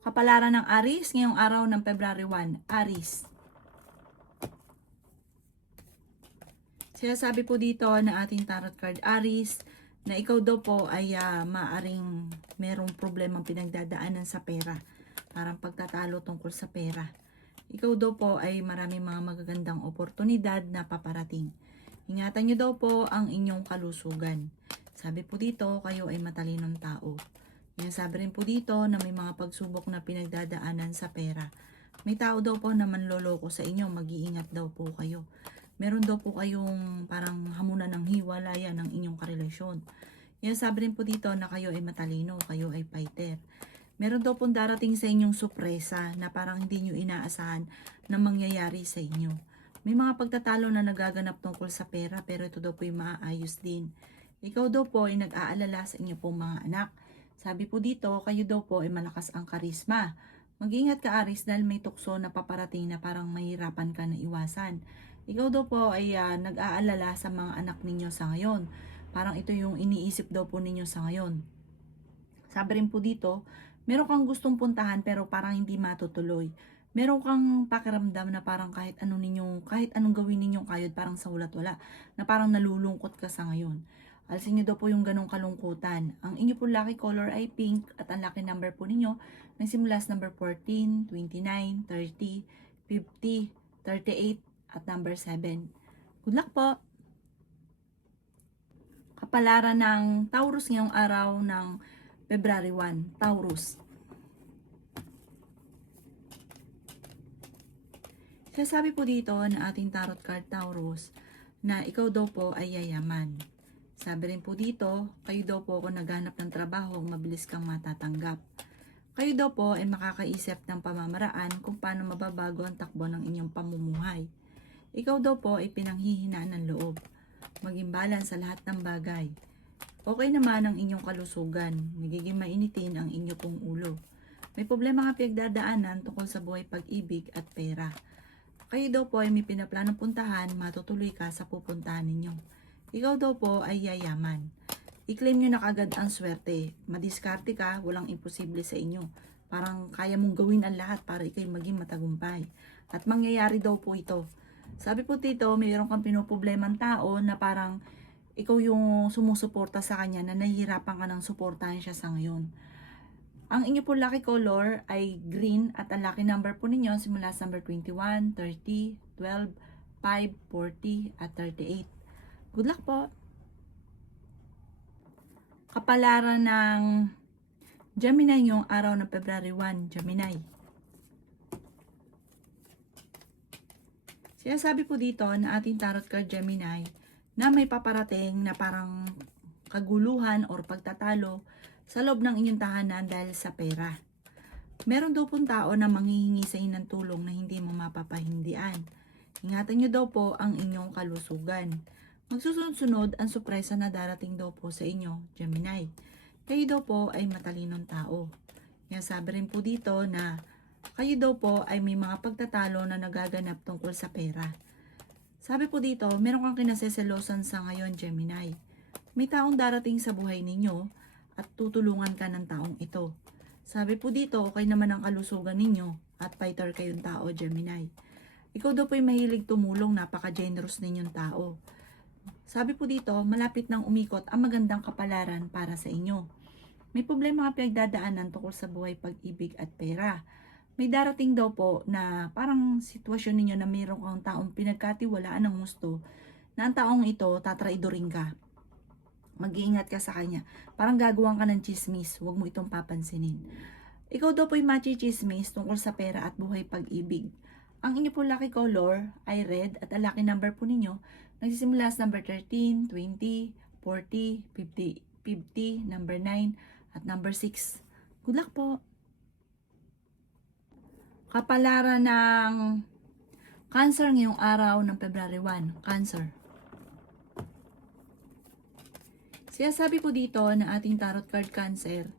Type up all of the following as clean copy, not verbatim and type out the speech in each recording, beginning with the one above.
Kapalaran ng Aries ngayong araw ng February 1. Aries. Sinasabi po dito na ating tarot card Aries na ikaw daw po ay maaring merong problemang pinagdadaanan sa pera. Parang pagtatalo tungkol sa pera. Ikaw daw po ay maraming mga magagandang oportunidad na paparating. Ingatan nyo daw po ang inyong kalusugan. Sabi po dito, kayo ay matalinong tao. Yan, sabi rin po dito na may mga pagsubok na pinagdadaanan sa pera. May tao daw po na manloloko sa inyo, mag-iingat daw po kayo. Meron daw po kayong parang hamunan ng hiwalayan ng inyong karelasyon. Yan, sabi rin po dito na kayo ay matalino, kayo ay fighter. Meron daw pong darating sa inyong sorpresa na parang hindi nyo inaasahan na mangyayari sa inyo. May mga pagtatalo na nagaganap tungkol sa pera pero ito daw po ay maaayos din. Ikaw daw po ay nag-aalala sa inyo pong mga anak. Sabi po dito, kayo daw po ay malakas ang karisma. Mag-ingat ka Aries dahil may tukso na paparating na parang mahirapan ka na iwasan. Ikaw daw po ay nag-aalala sa mga anak ninyo sa ngayon. Parang ito yung iniisip daw po ninyo sa ngayon. Sabi rin po dito, meron kang gustong puntahan pero parang hindi matutuloy. Meron kang pakiramdam na parang kahit anong gawin ninyong kayod parang sa walat wala. Na parang nalulungkot ka sa ngayon. Alisin nyo daw po yung ganong kalungkutan. Ang inyo po lucky color ay pink at ang lucky number po ninyo nagsimula sa number 14, 29, 30, 50, 38 at number 7. Good luck po! Kapalaran ng Taurus ngayong araw ng February 1. Taurus. Sasabi po dito na ating tarot card Taurus na ikaw daw po ay yayaman. Sabi rin po dito, kayo daw po kung naghanap ng trabaho, mabilis kang matatanggap. Kayo daw po ay makakaisip ng pamamaraan kung paano mababago ang takbo ng inyong pamumuhay. Ikaw daw po ay pinanghihinaan ng loob. Maging balance sa lahat ng bagay. Okay naman ang inyong kalusugan. Nagiging mainitin ang inyo pong ulo. May problema nga pinagdadaanan tungkol sa buhay pag-ibig at pera. Kayo daw po ay may pinaplanong puntahan, matutuloy ka sa pupuntahan ninyo. Ikaw daw po ay yayaman. I-claim nyo na kagad ang swerte. Madiskarte ka, walang imposible sa inyo. Parang kaya mong gawin ang lahat para ikay maging matagumpay. At mangyayari daw po ito. Sabi po dito, mayroon kang pinoproblemang tao na parang ikaw yung sumusuporta sa kanya na nahihirapan ka ng suportahan siya sa ngayon. Ang inyo po lucky color ay green at ang lucky number po ninyo simula sa number 21, 30, 12, 5, 40 at 38. Good luck po! Kapalaran ng Gemini ngayong araw ng February 1, Gemini. Sinasabi po dito na ating tarot card Gemini na may paparating na parang kaguluhan or pagtatalo sa loob ng inyong tahanan dahil sa pera. Meron daw pong tao na manghihingi sa inyo ng tulong na hindi mo mapapahindian. Ingatan nyo daw po ang inyong kalusugan. Magsusunod-sunod ang sorpresa na darating daw po sa inyo, Gemini. Kayo daw po ay matalinong tao. Yan, sabi rin po dito na kayo daw po ay may mga pagtatalo na nagaganap tungkol sa pera. Sabi po dito, meron kang kinaseselosan sa ngayon, Gemini. May taong darating sa buhay ninyo at tutulungan ka ng taong ito. Sabi po dito, okay naman ang kalusugan ninyo at fighter kayong tao, Gemini. Ikaw daw po ay mahilig tumulong, napaka-generous ninyong tao. Sabi po dito, malapit nang umikot ang magandang kapalaran para sa inyo. May problema nga pinagdadaanan tungkol sa buhay, pag-ibig at pera. May darating daw po na parang sitwasyon ninyo na mayroon kang taong pinagkatiwalaan ng gusto na ang taong ito tatraidorin ka. Mag-iingat ka sa kanya. Parang gagawin ka ng chismis, huwag mo itong papansinin. Ikaw daw po ay machi-chismis tungkol sa pera at buhay pag-ibig. Ang inyo po lucky color ay red at ang lucky number po ninyo nagsisimula sa number 13, 20, 40, 50, 50, number 9 at number 6. Good luck po! Kapalaran ng Cancer ngayong araw ng February 1. Cancer. Sinasabi po dito na ating tarot card Cancer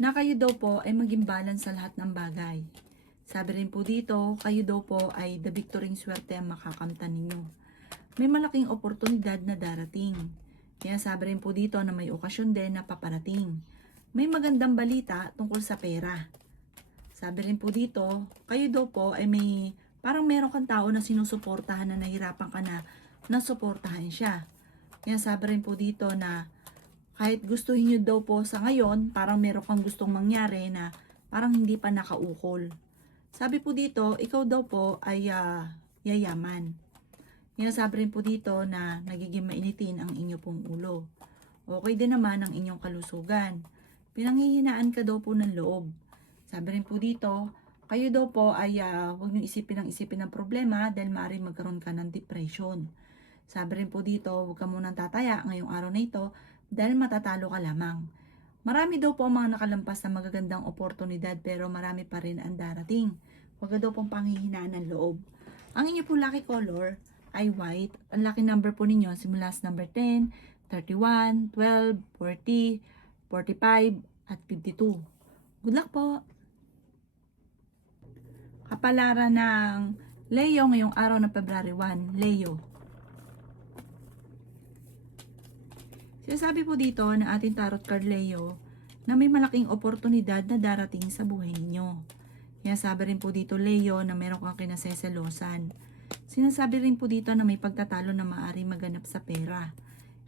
na kayo daw po ay maging balance sa lahat ng bagay. Sabi rin po dito, kayo daw po ay the victory swerte ang makakamtan ninyo. May malaking oportunidad na darating. Kaya sabi rin po dito na may okasyon din na paparating. May magandang balita tungkol sa pera. Sabi rin po dito, kayo daw po ay may, parang meron kang tao na sinusuportahan na nahirapan ka na nasuportahan siya. Yan, sabi rin po dito na kahit gustuhin nyo daw po sa ngayon, parang meron kang gustong mangyari na parang hindi pa nakaukol. Sabi po dito, ikaw daw po ay yayaman. Yan, sabi rin po dito na nagiging mainitin ang inyo pong ulo. Okay din naman ang inyong kalusugan. Pinanghihinaan ka daw po ng loob. Sabi rin po dito, kayo daw po ay huwag nyo isipin ng problema dahil maaaring magkaroon ka ng depression. Sabi rin po dito, huwag ka munang tataya ngayong araw na ito dahil matatalo ka lamang. Marami daw po ang mga nakalampas na magagandang oportunidad pero marami pa rin ang darating. Huwag ka daw pong panghihinaan ng loob. Ang inyo po lucky color ay white. Ang lucky number po ninyo simula sa number 10, 31, 12, 40, 45, at 52. Good luck po! Kapalaran ng Leo ngayong araw ng February 1, Leo. Sinasabi po dito na ating tarot card Leo na may malaking oportunidad na darating sa buhay ninyo. Sinasabi rin po dito Leo na meron kang kinaseselosan. Sinasabi rin po dito na may pagtatalo na maaaring maganap sa pera.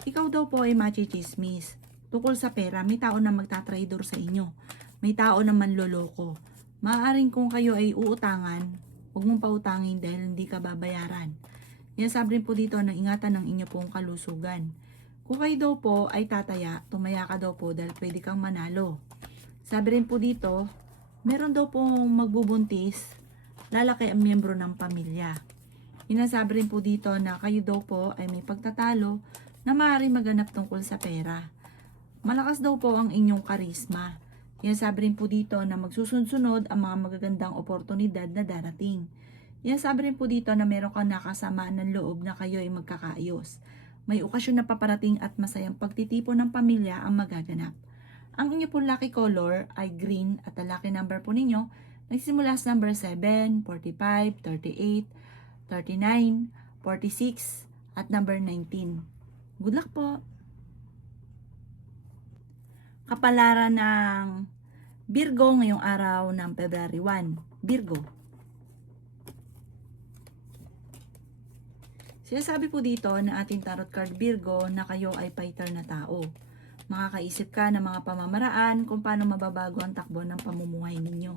Ikaw daw po ay machichismis. Tukol sa pera, may tao na magtatraidor sa inyo. May tao na manloloko. Maaaring kung kayo ay uutangan, huwag mong pautangin dahil hindi ka babayaran. Sinasabi rin po dito na ingatan ng inyo pong kalusugan. Kung kayo daw po ay tataya, tumaya ka daw po dahil pwede kang manalo. Sabi rin po dito, meron daw pong magbubuntis, lalaki ang miyembro ng pamilya. Sinasabi rin po dito na kayo daw po ay may pagtatalo na maaaring maganap tungkol sa pera. Malakas daw po ang inyong karisma. Sinasabi rin po dito na magsusunod-sunod ang mga magagandang oportunidad na darating. Sinasabi rin po dito na meron kang nakasamaan ng loob na kayo ay magkakaayos. May okasyon na paparating at masayang pagtitipon ng pamilya ang magaganap. Ang inyo po lucky color ay green at ang lucky number po ninyo nagsimula sa number 7, 45, 38, 39, 46 at number 19. Good luck po! Kapalaran ng Virgo ngayong araw ng February 1, Virgo. Sinasabi po dito na ating tarot card Virgo na kayo ay fighter na tao. Makakaisip ka ng mga pamamaraan kung paano mababago ang takbo ng pamumuhay ninyo.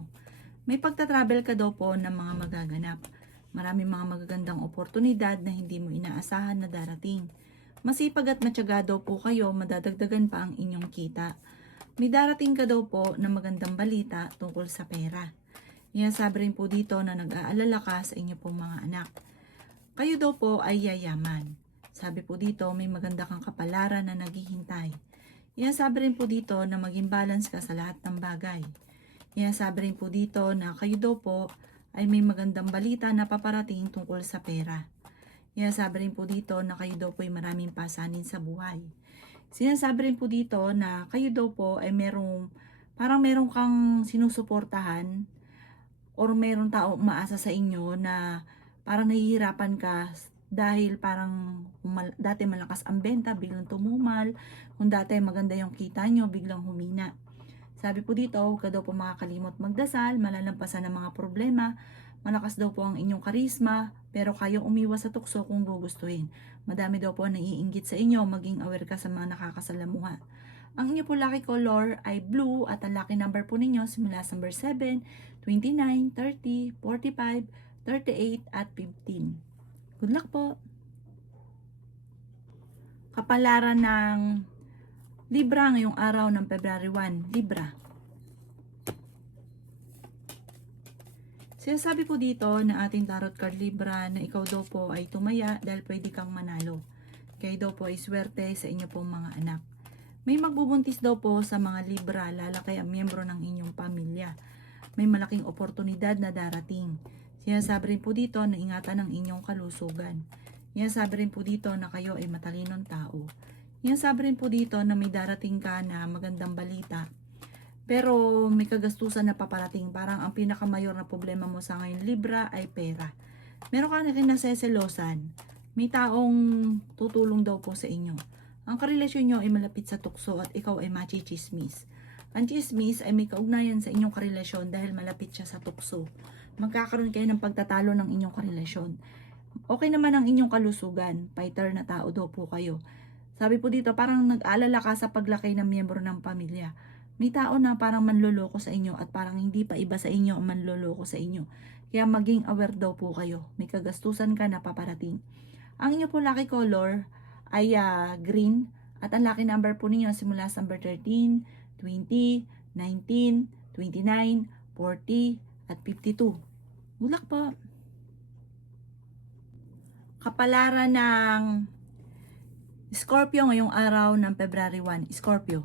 May pagtatravel ka daw po ng mga magaganap. Maraming mga magagandang oportunidad na hindi mo inaasahan na darating. Masipag at matyaga daw po kayo, madadagdagan pa ang inyong kita. May darating ka daw po na magandang balita tungkol sa pera. Sabi rin po dito na nag-aalala ka sa inyo pong mga anak. Kayo daw po ay yayaman. Sabi po dito, may maganda kang kapalaran na naghihintay. Sabi rin po dito na maging balance ka sa lahat ng bagay. Sabi rin po dito na kayo daw po ay may magandang balita na paparating tungkol sa pera. Sabi rin po dito na kayo daw po ay maraming pasanin sa buhay. Sinasabi rin po dito na kayo daw po ay parang merong kang sinusuportahan or merong tao umaasa sa inyo na parang nahihirapan ka dahil parang dati malakas ang benta, biglang tumumal. Kung dati maganda yung kita nyo, biglang humina. Sabi po dito, huwag ka daw po makakalimot magdasal, malalampasan ng mga problema. Malakas daw po ang inyong karisma, pero kayong umiwas sa tukso kung gugustuhin. Madami daw po ang naiinggit sa inyo, maging aware ka sa mga nakakasalamuha. Ang inyo po lucky color ay blue at ang lucky number po ninyo simula sa number 7, 29, 30, 45, 38 at 15. Good luck po! Kapalaran ng Libra ngayong araw ng February 1, Libra. Sinasabi po dito na ating tarot card Libra na ikaw daw po ay tumaya dahil pwede kang manalo. Kayo daw po ay swerte sa inyo pong mga anak. May magbubuntis daw po sa mga Libra, lalaki ang miyembro ng inyong pamilya. May malaking oportunidad na darating. Sinasabi rin po dito na ingatan ang inyong kalusugan. Sinasabi rin po dito na kayo ay matalinong tao. Sinasabi rin po dito na may darating ka na magandang balita. Pero may kagastusan na paparating. Parang ang pinakamayor na problema mo sa ngayon Libra ay pera. Meron ka na kinaseselosan. May taong tutulong daw po sa inyo. Ang karelasyon nyo ay malapit sa tukso at ikaw ay machichismis. Ang chismis ay may kaugnayan sa inyong karelasyon dahil malapit siya sa tukso. Magkakaroon kayo ng pagtatalo ng inyong karelasyon. Okay naman ang inyong kalusugan, fighter na tao daw po kayo. Sabi po dito, parang nag-aalala ka sa paglaki ng miyembro ng pamilya. May tao na parang manloloko sa inyo at parang hindi pa iba sa inyo ang manloloko sa inyo. Kaya maging aware daw po kayo. May kagastusan ka na paparating. Ang inyo po lucky color ay green at ang lucky number po ninyo simula sa number 13, 20, 19, 29, 40 at 52. Good luck po! Kapalaran ng Scorpio ngayong araw ng February 1. Scorpio.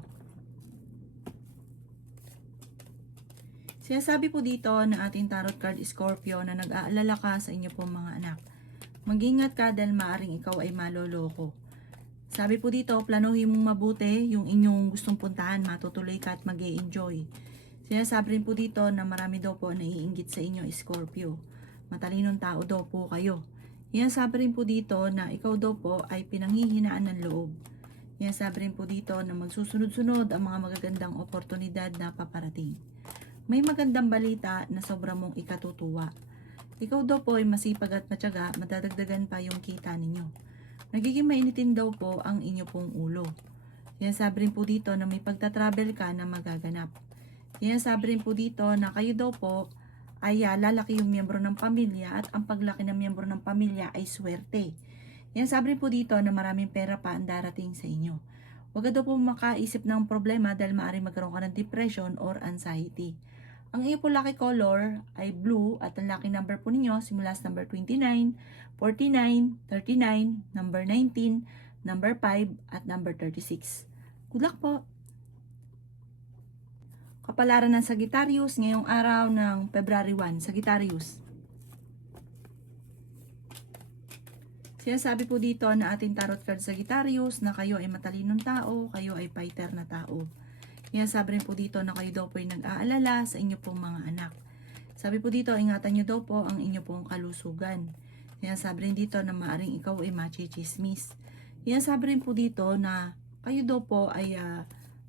Sinasabi po dito na ating tarot card Scorpio na nag-aalala ka sa inyo pong mga anak. Mag-ingat ka dahil maaring ikaw ay maloloko. Sabi po dito, planuhin mong mabuti yung inyong gustong puntahan, matutuloy ka at mag-e-enjoy. Sinasabi rin po dito na marami daw po naiinggit sa inyo Scorpio. Matalinong tao daw po kayo. Yan sabi rin po dito na ikaw daw po ay pinanghihinaan ng loob. Yan sabi rin po dito na magsusunod-sunod ang mga magagandang oportunidad na paparating. May magandang balita na sobra mong ikatutuwa. Ikaw daw po ay masipag at matyaga, madadagdagan pa yung kita ninyo. Nagiging mainitin daw po ang inyo pong ulo. Yan sabi rin po dito na may pagta-travel ka na magaganap. Yan sabi rin po dito na kayo daw po ay lalaki yung miyembro ng pamilya at ang paglaki ng miyembro ng pamilya ay swerte. Yan sabi rin po dito na maraming pera pa ang darating sa inyo. Huwag ka daw po makaisip ng problema dahil maaaring magkaroon ka ng depression or anxiety. Ang iyo po lucky color ay blue at ang lucky number po ninyo simula sa number 29, 49, 39, number 19, number 5 at number 36. Good luck po! Kapalaran ng Sagittarius ngayong araw ng February 1. Sagittarius. Sinasabi po dito na ating tarot card Sagittarius na kayo ay matalinong tao, kayo ay fighter na tao. Sinasabi rin po dito na kayo daw po ay nag-aalala sa inyo pong mga anak. Sabi po dito, ingatan nyo daw po ang inyo pong kalusugan. Sinasabi rin dito na maaring ikaw ay machichismis. Sinasabi rin po dito na kayo daw po ay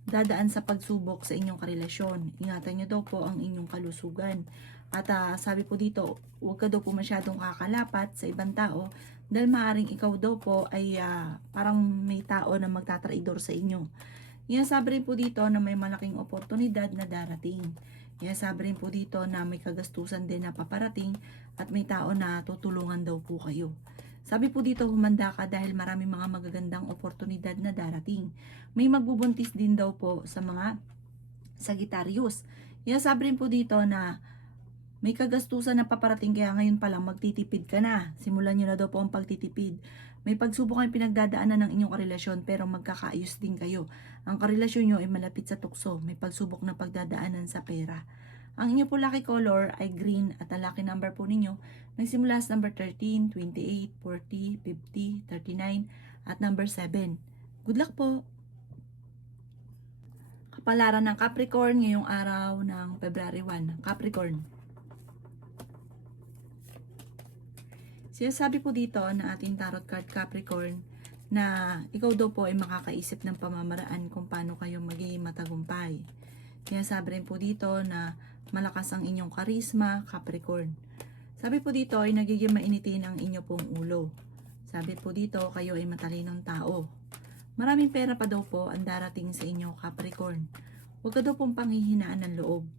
dadaan sa pagsubok sa inyong karelasyon. Ingatan nyo daw po ang inyong kalusugan. At sabi po dito, huwag ka daw po masyadong kakalapat sa ibang tao dahil maaaring ikaw daw po ay parang may tao na magtatraidor sa inyo. Sabi rin po dito na may malaking oportunidad na darating. Sabi rin po dito na may kagastusan din na paparating at may tao na tutulungan daw po kayo. Sabi po dito, humanda ka dahil marami mga magagandang oportunidad na darating. May magbubuntis din daw po sa mga Sagittarius. Sabi rin po dito na may kagastusan na paparating kaya ngayon pa lang magtitipid ka na. Simulan nyo na daw po ang pagtitipid. May pagsubok kayong pinagdadaanan ng inyong karelasyon pero magkakaayos din kayo. Ang karelasyon nyo ay malapit sa tukso. May pagsubok na pagdadaanan sa pera. Ang inyo po lucky color ay green at ang lucky number po ninyo nagsimula sa number 13, 28, 40, 50, 39 at number 7. Good luck po! Kapalaran ng Capricorn ngayong araw ng February 1. Capricorn. Sinasabi po dito na ating tarot card Capricorn na ikaw daw po ay makakaisip ng pamamaraan kung paano kayo magiging matagumpay. Sinasabi rin po dito na malakas ang inyong karisma, Capricorn. Sabi po dito ay nagiging mainitin ang inyo pong ulo. Sabi po dito kayo ay matalinong tao. Maraming pera pa daw po ang darating sa inyo, Capricorn. Huwag ka daw pong panghihinaan ng loob.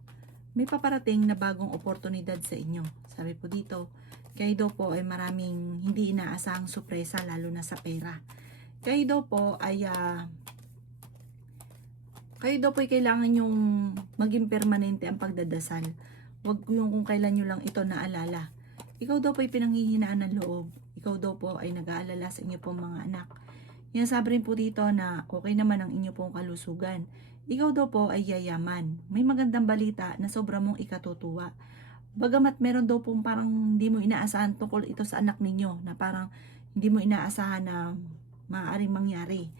May paparating na bagong oportunidad sa inyo. Sabi po dito, kayo daw po ay maraming hindi inaasahang sorpresa lalo na sa pera. Kayo daw po ay kailangan yung maging permanente ang pagdadasal. Huwag yung kung kailan nyo lang ito naalala. Ikaw daw po ay pinanghihinaan ng loob. Ikaw daw po ay nag-aalala sa inyo pong mga anak. Sabi rin po dito na okay naman ang inyo pong kalusugan. Ikaw daw po ay yayaman. May magandang balita na sobra mong ikatutuwa. Bagamat meron daw pong parang hindi mo inaasahan tungkol ito sa anak ninyo na parang hindi mo inaasahan na maaaring mangyari.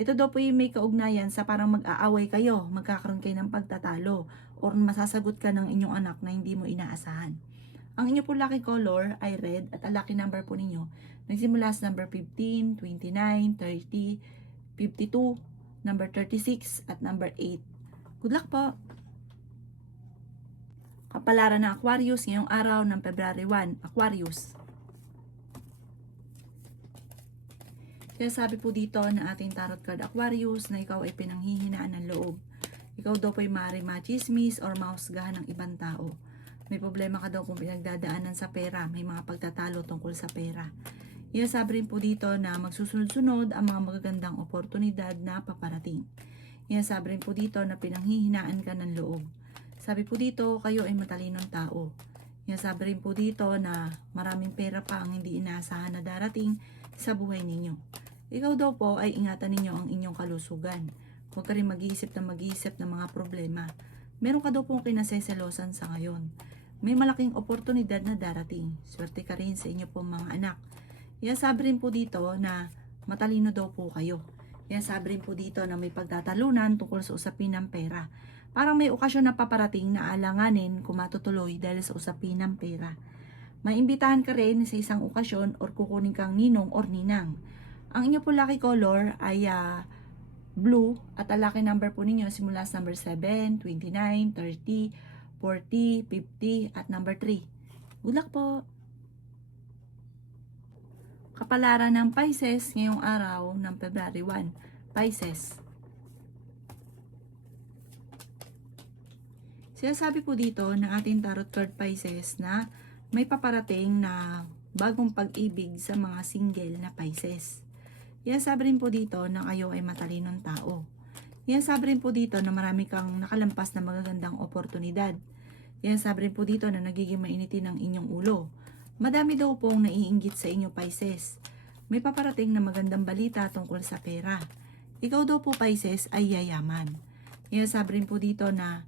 Ito daw po yung may kaugnayan sa parang mag-aaway kayo, magkakaroon kayo ng pagtatalo, or masasagot ka ng inyong anak na hindi mo inaasahan. Ang inyo po lucky color ay red at ang lucky number po ninyo nagsimula sa number 15, 29, 30, 52, number 36 at number 8. Good luck po! Kapalaran ng Aquarius ngayong araw ng February 1. Aquarius. Kaya sabi po dito ng ating tarot card Aquarius na ikaw ay pinanghihinaan ng loob. Ikaw daw po ay maaaring machismis or mahusgahan ng ibang tao. May problema ka daw kung pinagdadaanan sa pera. May mga pagtatalo tungkol sa pera. Iasabi rin po dito na magsusunod-sunod ang mga magagandang oportunidad na paparating. Iasabi rin po dito na pinanghihinaan ka ng loob. Sabi po dito, kayo ay matalinong tao. Iasabi rin po dito na maraming pera pa ang hindi inaasahan na darating sa buhay ninyo. Ikaw daw po ay ingatan ninyo ang inyong kalusugan. Huwag ka rin mag-iisip ng mga problema. Meron ka daw pong kinaseselosan sa ngayon. May malaking oportunidad na darating. Swerte ka rin sa inyo pong mga anak. Iasabi rin po dito na matalino daw po kayo. Iasabi rin po dito na may pagtatalunan tungkol sa usapin ng pera. Parang may okasyon na paparating na alanganin kung matutuloy dahil sa usapin ng pera. Maimbitahan ka rin sa isang okasyon or kukunin kang ninong or ninang. Ang inyo po lucky color ay blue at ang lucky number po ninyo simula sa number 7, 29, 30, 40, 50 at number 3. Good luck po! Kapalaran ng Pisces ngayong araw ng February 1. Pisces. Sinasabi po dito ng ating tarot card Pisces na may paparating na bagong pag-ibig sa mga single na Pisces. Iasabi rin po dito na kayo ay matalinong tao. Iasabi rin po dito na marami kang nakalampas na magagandang oportunidad. Iasabi rin po dito na nagiging mainitin ang inyong ulo. Madami daw pong naiinggit sa inyo Pisces. May paparating na magandang balita tungkol sa pera. Ikaw daw po Pisces ay yayaman. Iasabi rin po dito na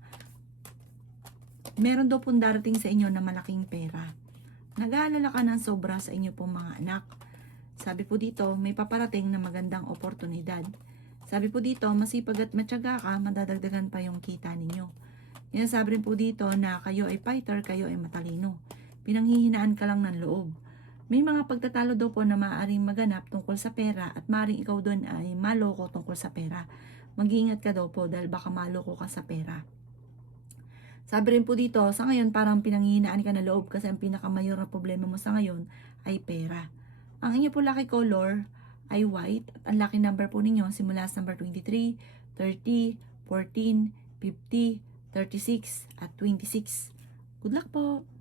meron daw pong darating sa inyo na malaking pera. Nag-aalala ka ng sobra sa inyo pong mga anak. Sabi po dito, may paparating na magandang oportunidad. Sabi po dito, masipag at matyaga ka, madadagdagan pa yung kita ninyo. Sabi rin po dito na kayo ay fighter, kayo ay matalino. Pinanghihinaan ka lang ng loob. May mga pagtatalo daw po na maaaring maganap tungkol sa pera at maaaring ikaw doon ay maloko tungkol sa pera. Mag-iingat ka daw po dahil baka maloko ka sa pera. Sabi rin po dito, sa ngayon parang pinanghihinaan ka na loob kasi ang pinakamayor na problema mo sa ngayon ay pera. Ang inyo po lucky color ay white at ang lucky number po ninyo simula sa number 23, 30, 14, 50, 36 at 26. Good luck po!